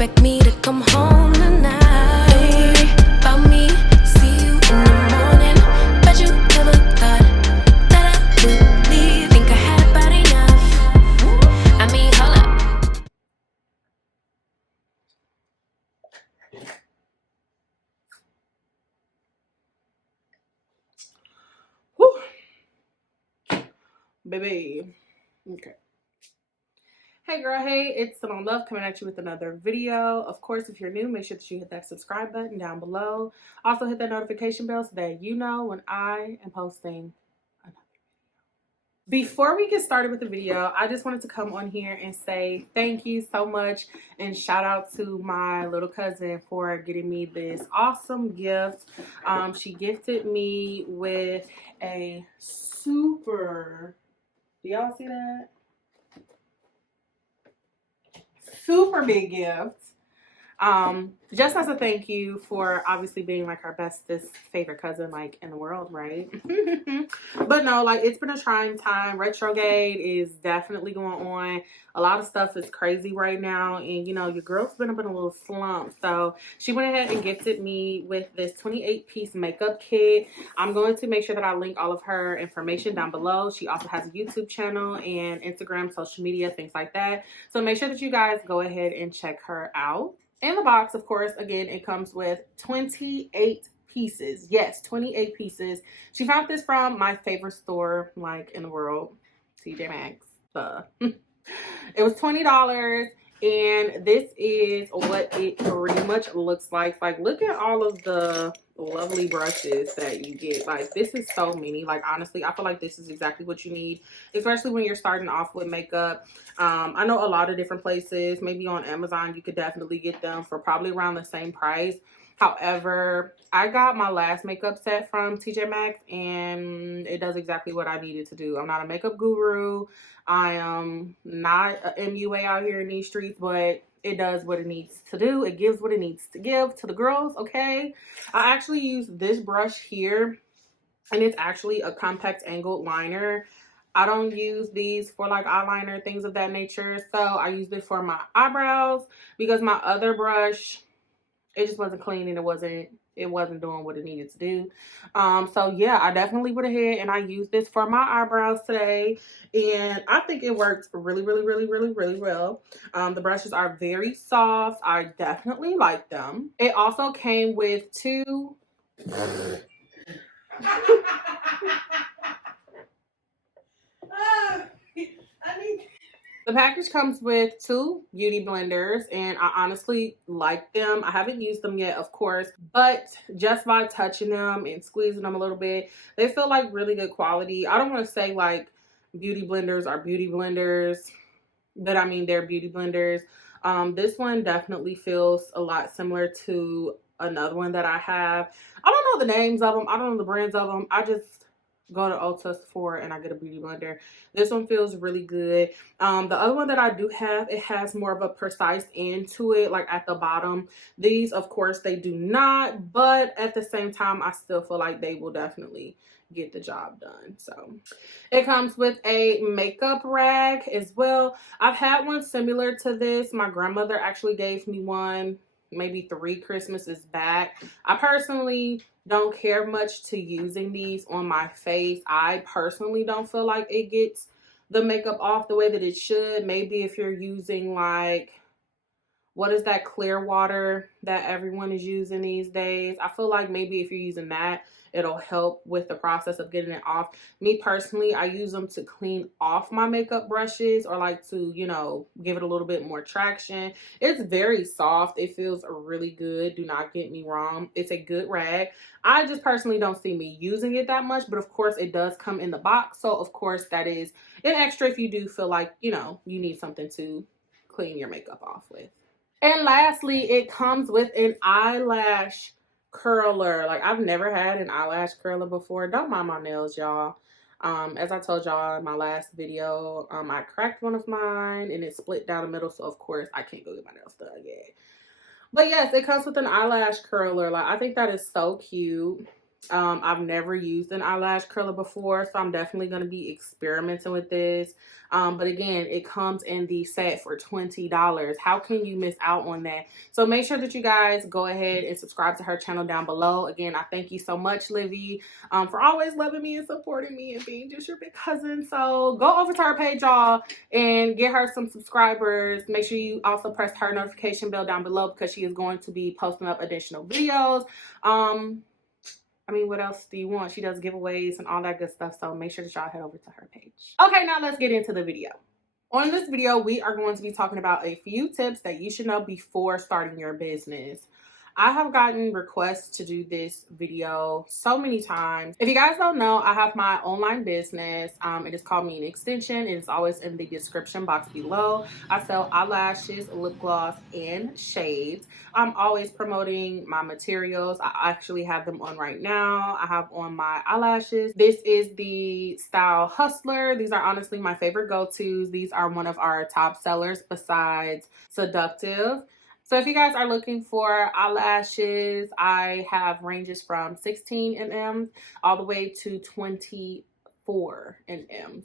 expect me to come home tonight. Don't worry about me, see you in the morning. Bet you never thought that I would leave. Think I had about enough. I mean, hold up. Whew. Baby. Okay. Hey girl, hey, it's SimoneLove coming at you with another video. Of course, if you're new, make sure that you hit that subscribe button down below. Also hit that notification bell so that you know when I am posting another video. Before we get started with the video, I just wanted to come on here and say thank you so much and shout out to my little cousin for getting me this awesome gift. She gifted me with a super, do y'all see that? Super big gift. Just as a thank you for obviously being like our bestest favorite cousin like in the world, right? But no, like it's been a trying time. Retrograde is definitely going on. A lot of stuff is crazy right now, and you know your girl's been up in a little slump. So she went ahead and gifted me with this 28-piece makeup kit. I'm going to make sure that I link all of her information down below. She also has a YouTube channel and Instagram, social media, things like that. So make sure that you guys go ahead and check her out. In the box, of course, again, it comes with 28 pieces. Yes, 28 pieces. She found this from my favorite store, like, in the world, TJ Maxx. It was $20, and this is what it pretty much looks like. Like, look at all of the lovely brushes that you get. Like, this is so many. Like, honestly, I feel like this is exactly what you need, especially when you're starting off with makeup. I know a lot of different places, maybe on Amazon, you could definitely get them for probably around the same price. However, I got my last makeup set from TJ Maxx, and it does exactly what I needed to do. I'm not a makeup guru. I am not an MUA out here in these streets, but it does what it needs to do. It gives what it needs to give to the girls, okay? I actually use this brush here, and it's actually a compact angled liner. I don't use these for like eyeliner, things of that nature. So I use this for my eyebrows because my other brush, it just wasn't clean and it wasn't doing what it needed to do. So yeah, I definitely went ahead and I used this for my eyebrows today, and I think it worked really, really, really, really, really well. The brushes are very soft. I definitely like them. It also came with two the package comes with two beauty blenders, and I honestly like them. I haven't used them yet, of course, but just by touching them and squeezing them a little bit, they feel like really good quality. I don't want to say like beauty blenders are beauty blenders, but I mean they're beauty blenders. This one definitely feels a lot similar to another one that I have. I don't know the names of them. I don't know the brands of them. I just go to Ulta Sephora and I get a beauty blender. This one feels really good. The other one that I do have, it has more of a precise end to it, like at the bottom. These, of course, they do not, but at the same time, I still feel like they will definitely get the job done. So it comes with a makeup rag as well. I've had one similar to this. My grandmother actually gave me one maybe 3 Christmases back. I personally don't care much to using these on my face. I personally don't feel like it gets the makeup off the way that it should. Maybe if you're using like, what is that clear water that everyone is using these days? I feel like maybe if you're using that, it'll help with the process of getting it off. Me personally, I use them to clean off my makeup brushes or like to, you know, give it a little bit more traction. It's very soft. It feels really good. Do not get me wrong. It's a good rag. I just personally don't see me using it that much, but of course it does come in the box. So of course that is an extra if you do feel like, you know, you need something to clean your makeup off with. And lastly, it comes with an eyelash curler. Like, I've never had an eyelash curler before. Don't mind my nails, y'all. As I told y'all in my last video, I cracked one of mine and it split down the middle. So, of course, I can't go get my nails done yet. But yes, it comes with an eyelash curler. Like, I think that is so cute. I've never used an eyelash curler before, so I'm definitely going to be experimenting with this. But again, it comes in the set for $20. How can you miss out on that? So make sure that you guys go ahead and subscribe to her channel down below. Again, I thank you so much, Livy, for always loving me and supporting me and being just your big cousin. So go over to her page, y'all, and get her some subscribers. Make sure you also press her notification bell down below because she is going to be posting up additional videos. I mean, what else do you want? She does giveaways and all that good stuff. So make sure that y'all head over to her page. Okay, now let's get into the video. On this video, we are going to be talking about a few tips that you should know before starting your business. I have gotten requests to do this video so many times. If you guys don't know, I have my online business. It is called Me an Extension. It is always in the description box below. I sell eyelashes, lip gloss, and shades. I'm always promoting my materials. I actually have them on right now. I have on my eyelashes. This is the style Hustler. These are honestly my favorite go-tos. These are one of our top sellers besides Seductive. So if you guys are looking for eyelashes, I have ranges from 16 mm all the way to 24 mm.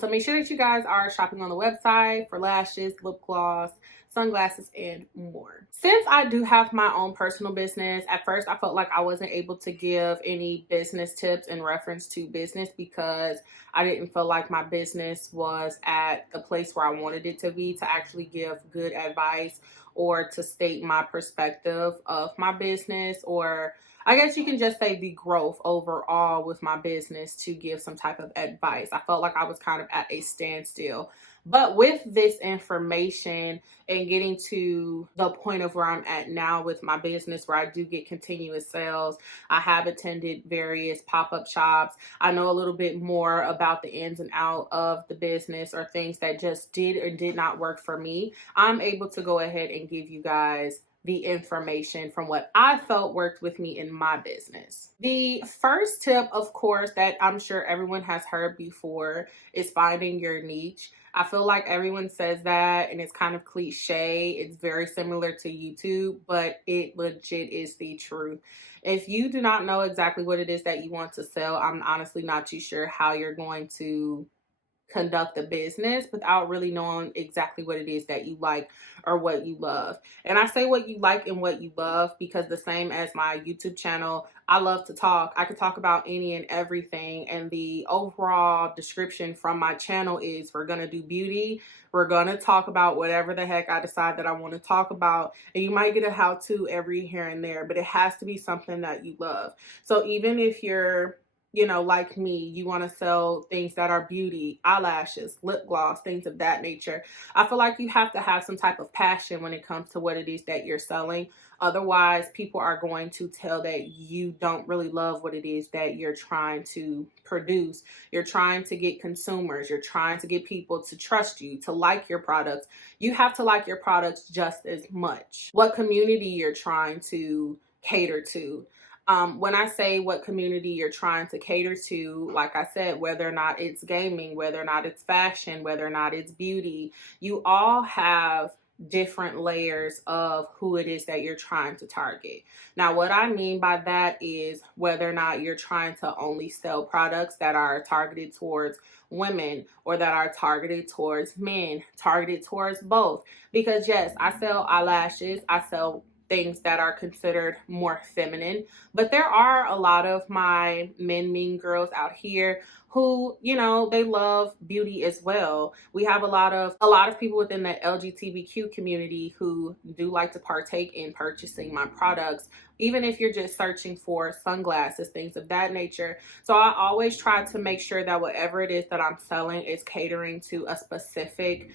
So make sure that you guys are shopping on the website for lashes, lip gloss, sunglasses, and more. Since I do have my own personal business, at first I felt like I wasn't able to give any business tips in reference to business because I didn't feel like my business was at the place where I wanted it to be to actually give good advice or to state my perspective of my business, or I guess you can just say the growth overall with my business to give some type of advice. I felt like I was kind of at a standstill. But with this information and getting to the point of where I'm at now with my business, where I do get continuous sales, I have attended various pop-up shops. I know a little bit more about the ins and out of the business or things that just did or did not work for me. I'm able to go ahead and give you guys the information from what I felt worked with me in my business. The first tip, of course, that I'm sure everyone has heard before is finding your niche. I feel like everyone says that and it's kind of cliche. It's very similar to YouTube, but it legit is the truth. If you do not know exactly what it is that you want to sell, I'm honestly not too sure how you're going to conduct a business without really knowing exactly what it is that you like or what you love. And I say what you like and what you love because the same as my YouTube channel, I love to talk. I could talk about any and everything, and the overall description from my channel is we're gonna do beauty, we're gonna talk about whatever the heck I decide that I want to talk about, and you might get a how-to every here and there, but it has to be something that you love. So even if you're like me, you want to sell things that are beauty, eyelashes, lip gloss, things of that nature, I feel like you have to have some type of passion when it comes to what it is that you're selling. Otherwise, people are going to tell that you don't really love what it is that you're trying to produce. You're trying to get consumers. You're trying to get people to trust you, to like your products. You have to like your products just as much. What community you're trying to cater to. When I say what community you're trying to cater to, like I said, whether or not it's gaming, whether or not it's fashion, whether or not it's beauty, you all have different layers of who it is that you're trying to target. Now, what I mean by that is whether or not you're trying to only sell products that are targeted towards women or that are targeted towards men, targeted towards both. Because yes, I sell eyelashes, I sell things that are considered more feminine, but there are a lot of my mean girls out here who, they love beauty as well. We have a lot of people within the LGBTQ community who do like to partake in purchasing my products, even if you're just searching for sunglasses, things of that nature. So I always try to make sure that whatever it is that I'm selling is catering to a specific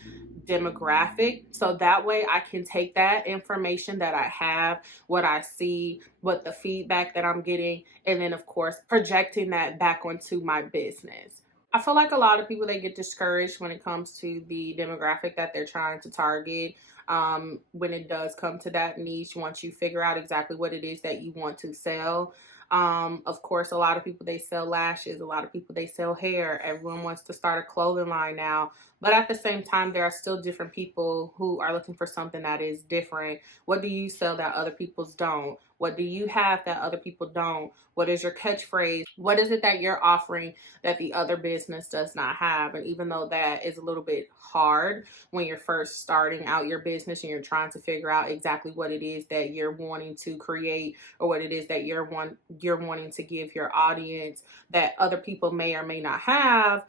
demographic. So that way I can take that information that I have, what I see, what the feedback that I'm getting, and then of course projecting that back onto my business. I feel like a lot of people, they get discouraged when it comes to the demographic that they're trying to target. When it does come to that niche, once you figure out exactly what it is that you want to sell. Of course, a lot of people, they sell lashes. A lot of people, they sell hair. Everyone wants to start a clothing line now. But at the same time, there are still different people who are looking for something that is different. What do you sell that other people's don't? What do you have that other people don't? What is your catchphrase? What is it that you're offering that the other business does not have? And even though that is a little bit hard when you're first starting out your business and you're trying to figure out exactly what it is that you're wanting to create, or what it is that you're wanting to give your audience that other people may or may not have,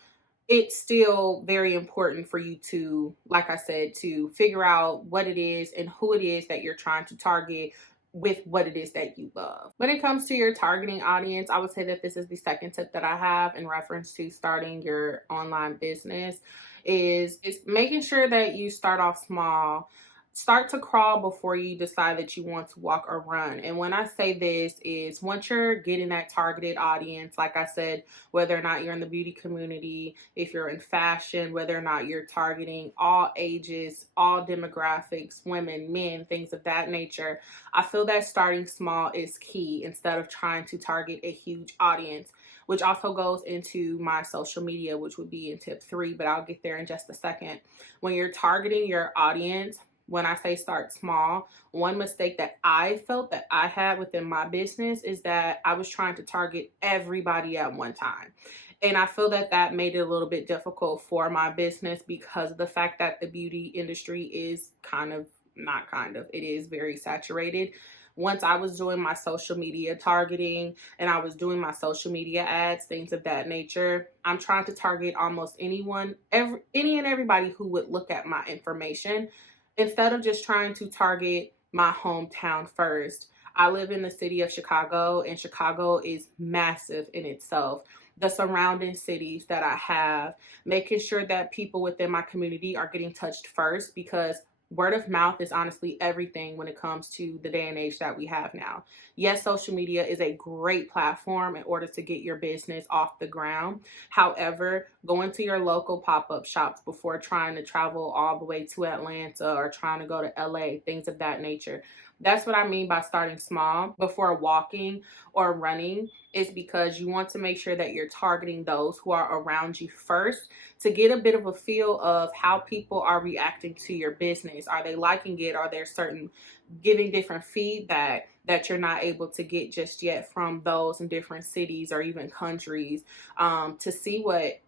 it's still very important for you to, like I said, to figure out what it is and who it is that you're trying to target with what it is that you love. When it comes to your targeting audience, I would say that this is the second tip that I have in reference to starting your online business is making sure that you start off small. Start to crawl before you decide that you want to walk or run. And when I say this is once you're getting that targeted audience, like I said, whether or not you're in the beauty community, if you're in fashion, whether or not you're targeting all ages, all demographics, women, men, things of that nature, I feel that starting small is key instead of trying to target a huge audience, which also goes into my social media, which would be in tip 3, but I'll get there in just a second. When you're targeting your audience, when I say start small, one mistake that I felt that I had within my business is that I was trying to target everybody at one time. And I feel that that made it a little bit difficult for my business because of the fact that the beauty industry is it is very saturated. Once I was doing my social media targeting and I was doing my social media ads, things of that nature, I'm trying to target almost anyone, any and everybody who would look at my information, instead of just trying to target my hometown first. I live in the city of Chicago, and Chicago is massive in itself. The surrounding cities that I have, making sure that people within my community are getting touched first, because word of mouth is honestly everything when it comes to the day and age that we have now. Yes, social media is a great platform in order to get your business off the ground. However, going to your local pop-up shops before trying to travel all the way to Atlanta or trying to go to LA, things of that nature. That's what I mean by starting small before walking or running, is because you want to make sure that you're targeting those who are around you first to get a bit of a feel of how people are reacting to your business. Are they liking it? Are there certain giving different feedback that you're not able to get just yet from those in different cities or even countries, to see what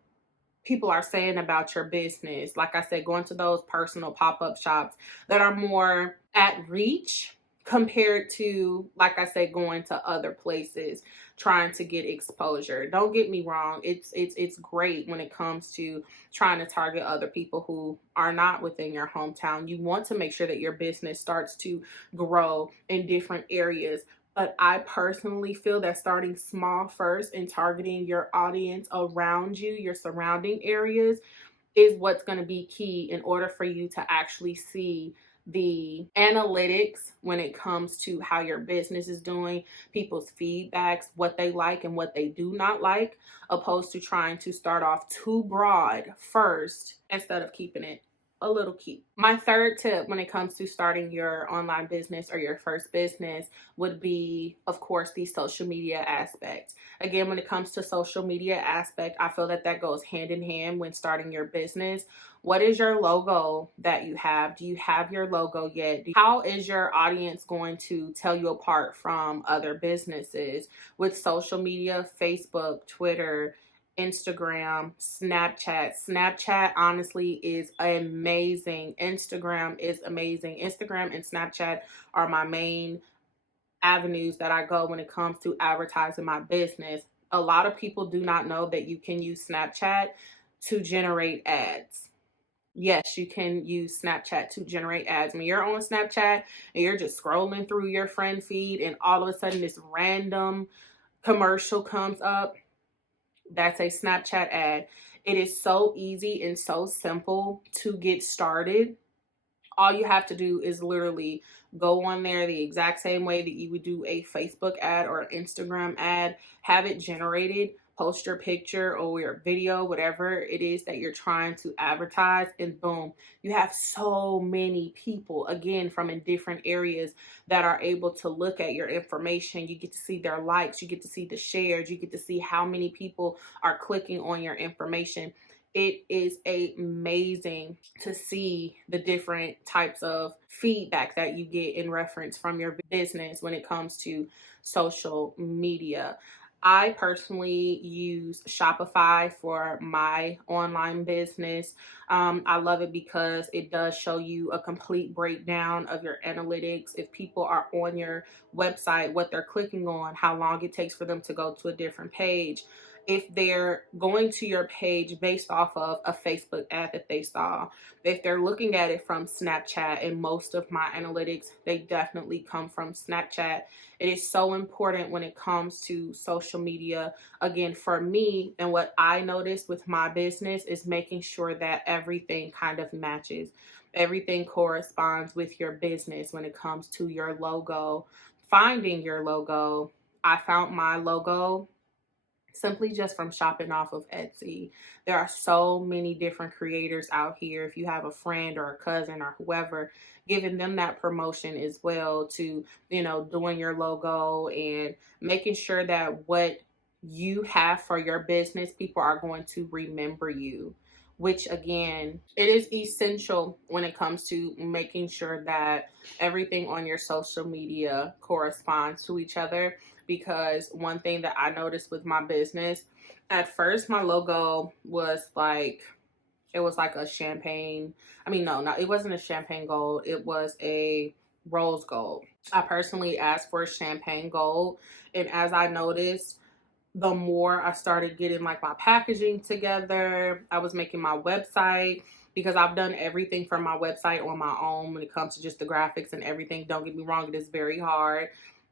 people are saying about your business? Like I said, going to those personal pop-up shops that are more at reach compared to, like I said, going to other places trying to get exposure. Don't get me wrong, it's great when it comes to trying to target other people who are not within your hometown. You want to make sure that your business starts to grow in different areas. But I personally feel that starting small first and targeting your audience around you, your surrounding areas, is what's going to be key in order for you to actually see the analytics when it comes to how your business is doing, people's feedbacks, what they like and what they do not like, opposed to trying to start off too broad first instead of keeping it a little cute. My third tip when it comes to starting your online business or your first business would be, of course, the social media aspect. Again, when it comes to social media aspect, I feel that that goes hand in hand when starting your business. What is your logo that you have? Do you have your logo yet? How is your audience going to tell you apart from other businesses? With social media, Facebook, Twitter, Instagram, Snapchat. Snapchat honestly is amazing. Instagram is amazing. Instagram and Snapchat are my main avenues that I go when it comes to advertising my business. A lot of people do not know that you can use Snapchat to generate ads. Yes, you can use Snapchat to generate ads. When you're on Snapchat and you're just scrolling through your friend feed and all of a sudden this random commercial comes up, that's a Snapchat ad. It is so easy and so simple to get started. All you have to do is literally go on there the exact same way that you would do a Facebook ad or an Instagram ad, have it generated, post your picture or your video, whatever it is that you're trying to advertise, and boom, you have so many people, again, from in different areas that are able to look at your information. You get to see their likes, you get to see the shares, you get to see how many people are clicking on your information. it is amazing to see the different types of feedback that you get in reference from your business when it comes to social media. I personally use Shopify for my online business. I love it because it does show you a complete breakdown of your analytics. If people are on your website, what they're clicking on, how long it takes for them to go to a different page, if they're going to your page based off of a Facebook ad that they saw, if they're looking at it from Snapchat, and most of my analytics, they definitely come from Snapchat. It is so important when it comes to social media. Again, for me, and what I noticed with my business is making sure that everything kind of matches. Everything corresponds with your business when it comes to your logo. Finding your logo. I found my logo simply just from shopping off of Etsy. There are so many different creators out here. If you have a friend or a cousin or whoever, giving them that promotion as well to, doing your logo and making sure that what you have for your business, people are going to remember you. Which again, it is essential when it comes to making sure that everything on your social media corresponds to each other. Because one thing that I noticed with my business, at first my logo was like, it was like a champagne. I mean, no, it wasn't a champagne gold. It was a rose gold. I personally asked for a champagne gold. And as I noticed, the more I started getting like my packaging together, I was making my website, because I've done everything from my website on my own when it comes to just the graphics and everything. Don't get me wrong, it is very hard,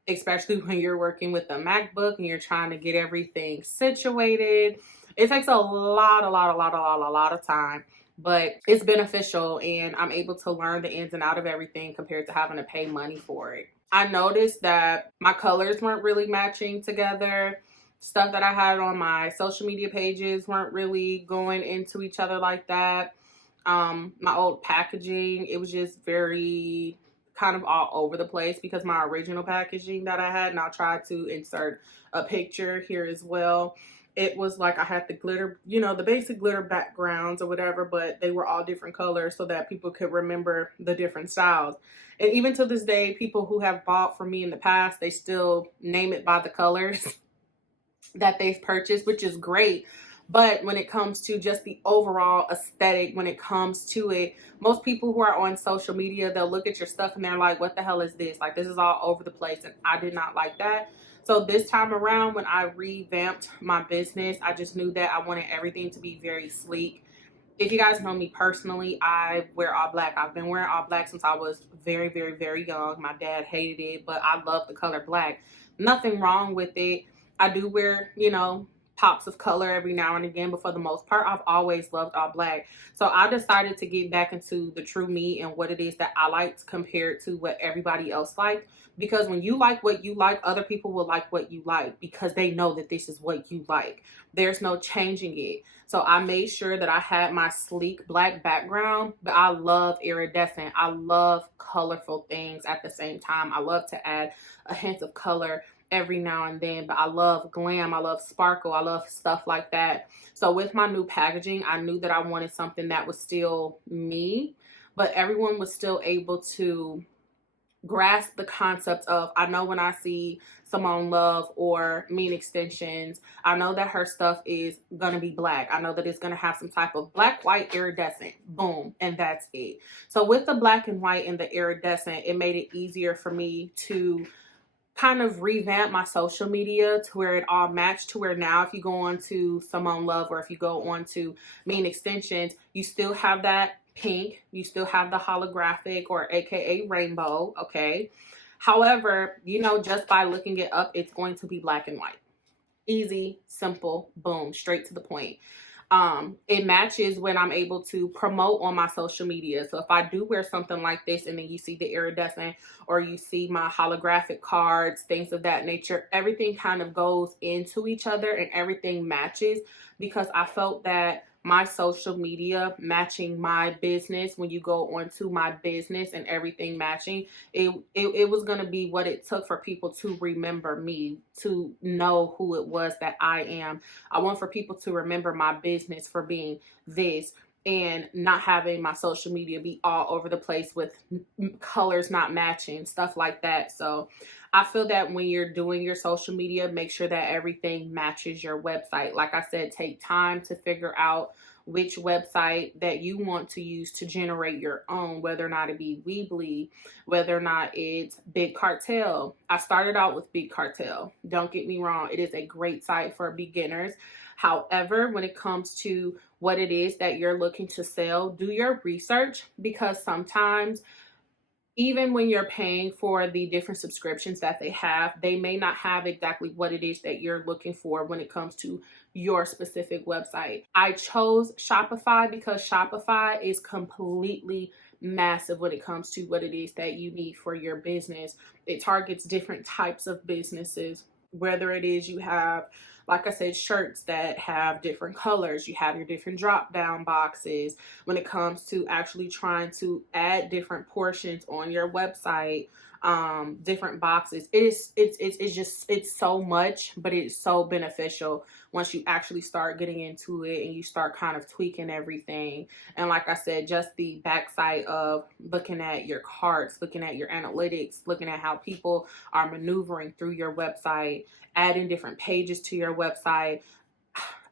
especially when you're working with a MacBook and you're trying to get everything situated. It takes a lot of time, but it's beneficial, and I'm able to learn the ins and out of everything compared to having to pay money for it. I noticed that my colors weren't really matching together. Stuff that I had on my social media pages weren't really going into each other like that. My old packaging, it was just very kind of all over the place, because my original packaging that I had, and I'll try to insert a picture here as well, it was like I had the glitter, the basic glitter backgrounds or whatever, but they were all different colors so that people could remember the different styles. And even to this day, people who have bought from me in the past, they still name it by the colors that they've purchased, which is great. But when it comes to just the overall aesthetic, when it comes to it, most people who are on social media, they'll look at your stuff and they're like, what the hell is this? Like, this is all over the place. And I did not like that. So this time around, when I revamped my business, I just knew that I wanted everything to be very sleek. If you guys know me personally, I wear all black. I've been wearing all black since I was very, very, very young. My dad hated it, but I love the color black. Nothing wrong with it. I do wear, pops of color every now and again, but for the most part, I've always loved all black. So I decided to get back into the true me and what it is that I liked compared to what everybody else liked. Because when you like what you like, other people will like what you like, because they know that this is what you like. There's no changing it. So I made sure that I had my sleek black background, but I love iridescent. I love colorful things at the same time. I love to add a hint of color every now and then, but I love glam, I love sparkle, I love stuff like that. So with my new packaging, I knew that I wanted something that was still me, but everyone was still able to grasp the concept of, I know when I see SimoneLove or Mean Extensions, I know that her stuff is gonna be black. I know that it's gonna have some type of black, white, iridescent, boom, and that's it. So with the black and white and the iridescent, it made it easier for me to kind of revamp my social media to where it all matched, to where now if you go on to SimoneLove or if you go on to Mean Extensions, you still have that pink, you still have the holographic or aka rainbow, okay? However, just by looking it up, it's going to be black and white. Easy, simple, boom, straight to the point. It matches when I'm able to promote on my social media. So if I do wear something like this and then you see the iridescent or you see my holographic cards, things of that nature, everything kind of goes into each other and everything matches, because I felt that my social media matching my business, when you go onto my business and everything matching, it was going to be what it took for people to remember me, to know who it was that I am. I want for people to remember my business for being this, and not having my social media be all over the place with colors not matching, stuff like that. So I feel that when you're doing your social media, make sure that everything matches your website. Like I said, take time to figure out which website that you want to use to generate your own, whether or not it be Weebly, whether or not it's Big Cartel. I started out with Big Cartel. Don't get me wrong, it is a great site for beginners. However, when it comes to what it is that you're looking to sell, do your research, because sometimes even when you're paying for the different subscriptions that they have, they may not have exactly what it is that you're looking for when it comes to your specific website. I chose Shopify because Shopify is completely massive when it comes to what it is that you need for your business. It targets different types of businesses, whether it is you have, like I said, shirts that have different colors, you have your different drop down boxes. When it comes to actually trying to add different portions on your website, different boxes, it's so much, but it's so beneficial once you actually start getting into it and you start kind of tweaking everything. And like I said, just the backside of looking at your carts, looking at your analytics, looking at how people are maneuvering through your website, adding different pages to your website.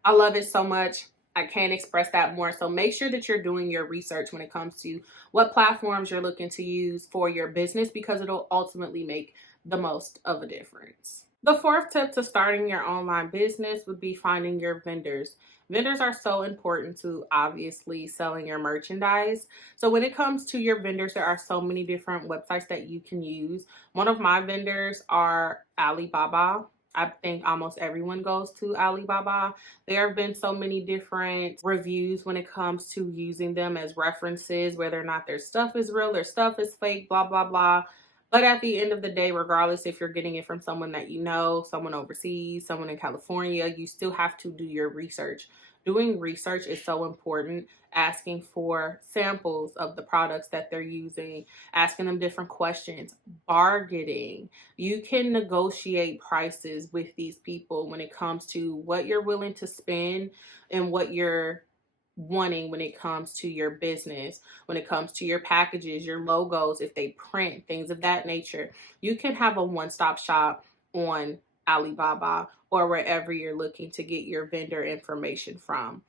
I love it so much. I can't express that more. So make sure that you're doing your research when it comes to what platforms you're looking to use for your business, because it'll ultimately make the most of a difference. The fourth tip to starting your online business would be finding your vendors. Vendors are so important to obviously selling your merchandise. So when it comes to your vendors, there are so many different websites that you can use. One of my vendors are Alibaba. I think almost everyone goes to Alibaba. There have been so many different reviews when it comes to using them as references, whether or not their stuff is real, their stuff is fake, blah, blah, blah. But at the end of the day, regardless if you're getting it from someone that you know, someone overseas, someone in California, you still have to do your research. Doing research is so important. Asking for samples of the products that they're using, asking them different questions, bargaining. You can negotiate prices with these people when it comes to what you're willing to spend and what you're wanting when it comes to your business, when it comes to your packages, your logos, if they print, things of that nature. You can have a one-stop shop on Alibaba or wherever you're looking to get your vendor information from.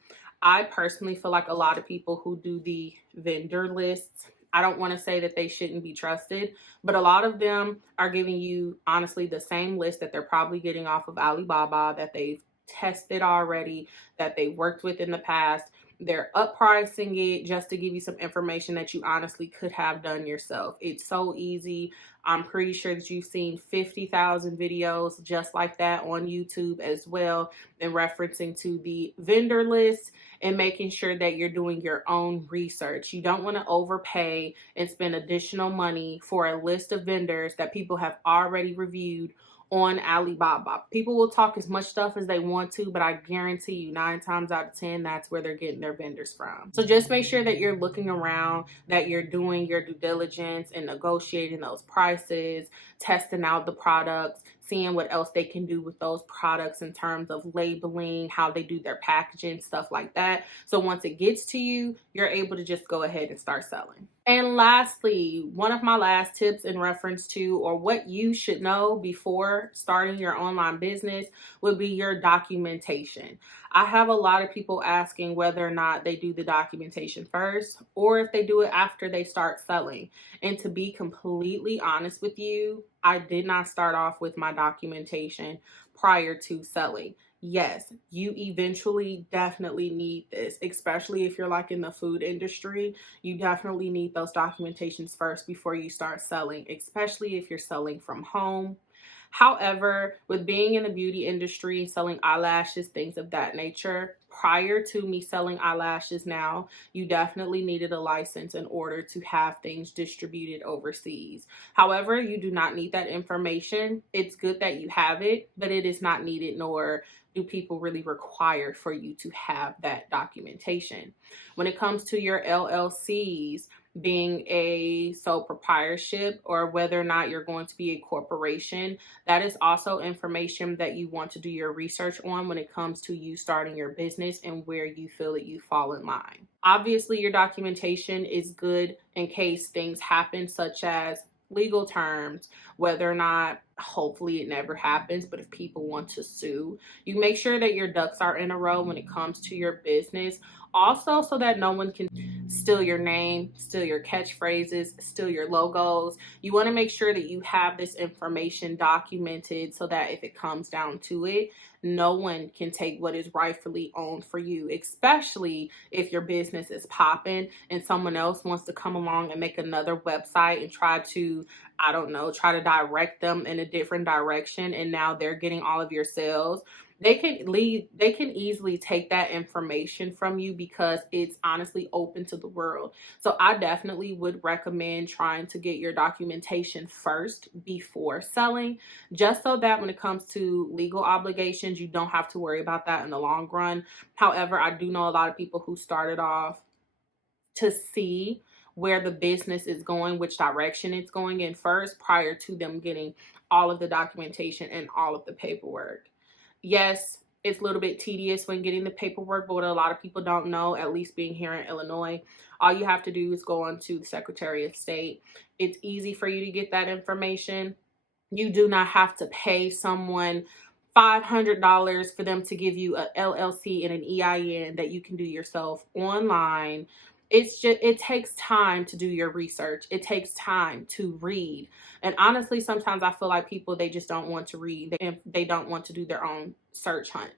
I personally feel like a lot of people who do the vendor lists, I don't want to say that they shouldn't be trusted, but a lot of them are giving you honestly the same list that they're probably getting off of Alibaba, that they've tested already, that they worked with in the past. They're uppricing it just to give you some information that you honestly could have done yourself. It's so easy. I'm pretty sure that you've seen 50,000 videos just like that on YouTube as well, and referencing to the vendor list and making sure that you're doing your own research. You don't want to overpay and spend additional money for a list of vendors that people have already reviewed on Alibaba. People will talk as much stuff as they want to, but I guarantee you 9 times out of 10, that's where they're getting their vendors from. So just make sure that you're looking around, that you're doing your due diligence and negotiating those prices, testing out the products, seeing what else they can do with those products in terms of labeling, how they do their packaging, stuff like that. So once it gets to you, you're able to just go ahead and start selling. And lastly, one of my last tips in reference to, or what you should know before starting your online business, would be your documentation. I have a lot of people asking whether or not they do the documentation first or if they do it after they start selling. And to be completely honest with you, I did not start off with my documentation prior to selling. Yes, you eventually definitely need this, especially if you're like in the food industry. You definitely need those documentations first before you start selling, especially if you're selling from home. However, with being in the beauty industry, selling eyelashes, things of that nature, prior to me selling eyelashes now, you definitely needed a license in order to have things distributed overseas. However, you do not need that information. It's good that you have it, but it is not needed, nor do people really require for you to have that documentation. When it comes to your LLCs, being a sole proprietorship, or whether or not you're going to be a corporation, that is also information that you want to do your research on when it comes to you starting your business and where you feel that you fall in line. Obviously, your documentation is good in case things happen, such as legal terms, whether or not, hopefully it never happens, but if people want to sue, you make sure that your ducks are in a row when it comes to your business. Also, so that no one can steal your name, steal your catchphrases, steal your logos. You want to make sure that you have this information documented so that if it comes down to it, no one can take what is rightfully owned for you, especially if your business is popping and someone else wants to come along and make another website and try to, I don't know, try to direct them in a different direction, and now they're getting all of your sales. They can easily take that information from you because it's honestly open to the world. So I definitely would recommend trying to get your documentation first before selling, just so that when it comes to legal obligations, you don't have to worry about that in the long run. However, I do know a lot of people who started off to see where the business is going, which direction it's going in first, prior to them getting all of the documentation and all of the paperwork. Yes, it's a little bit tedious when getting the paperwork, but what a lot of people don't know, at least being here in Illinois, all you have to do is go on to the Secretary of State. It's easy for you to get that information. You do not have to pay someone $500 for them to give you a LLC and an EIN that you can do yourself online. It's just, it takes time to do your research. It takes time to read. And honestly, sometimes I feel like people, they just don't want to read. They don't want to do their own search hunt.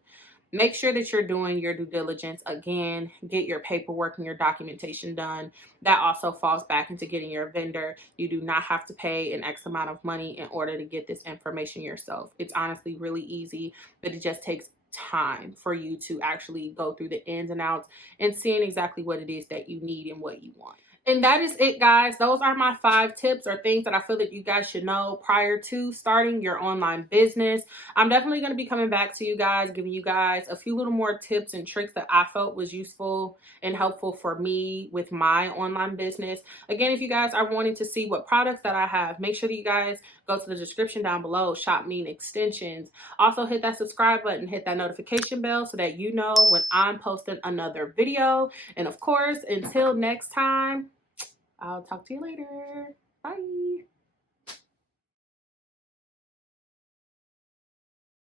Make sure that you're doing your due diligence. Again, get your paperwork and your documentation done. That also falls back into getting your vendor. You do not have to pay an X amount of money in order to get this information yourself. It's honestly really easy, but it just takes time for you to actually go through the ins and outs and seeing exactly what it is that you need and what you want. And that is it, guys. Those are my 5 tips or things that I feel that you guys should know prior to starting your online business. I'm definitely going to be coming back to you guys, giving you guys a few little more tips and tricks that I felt was useful and helpful for me with my online business. Again, if you guys are wanting to see what products that I have, make sure that you guys go to the description down below, shop me extensions. Also hit that subscribe button, hit that notification bell so that you know when I'm posting another video. And of course, until next time, I'll talk to you later.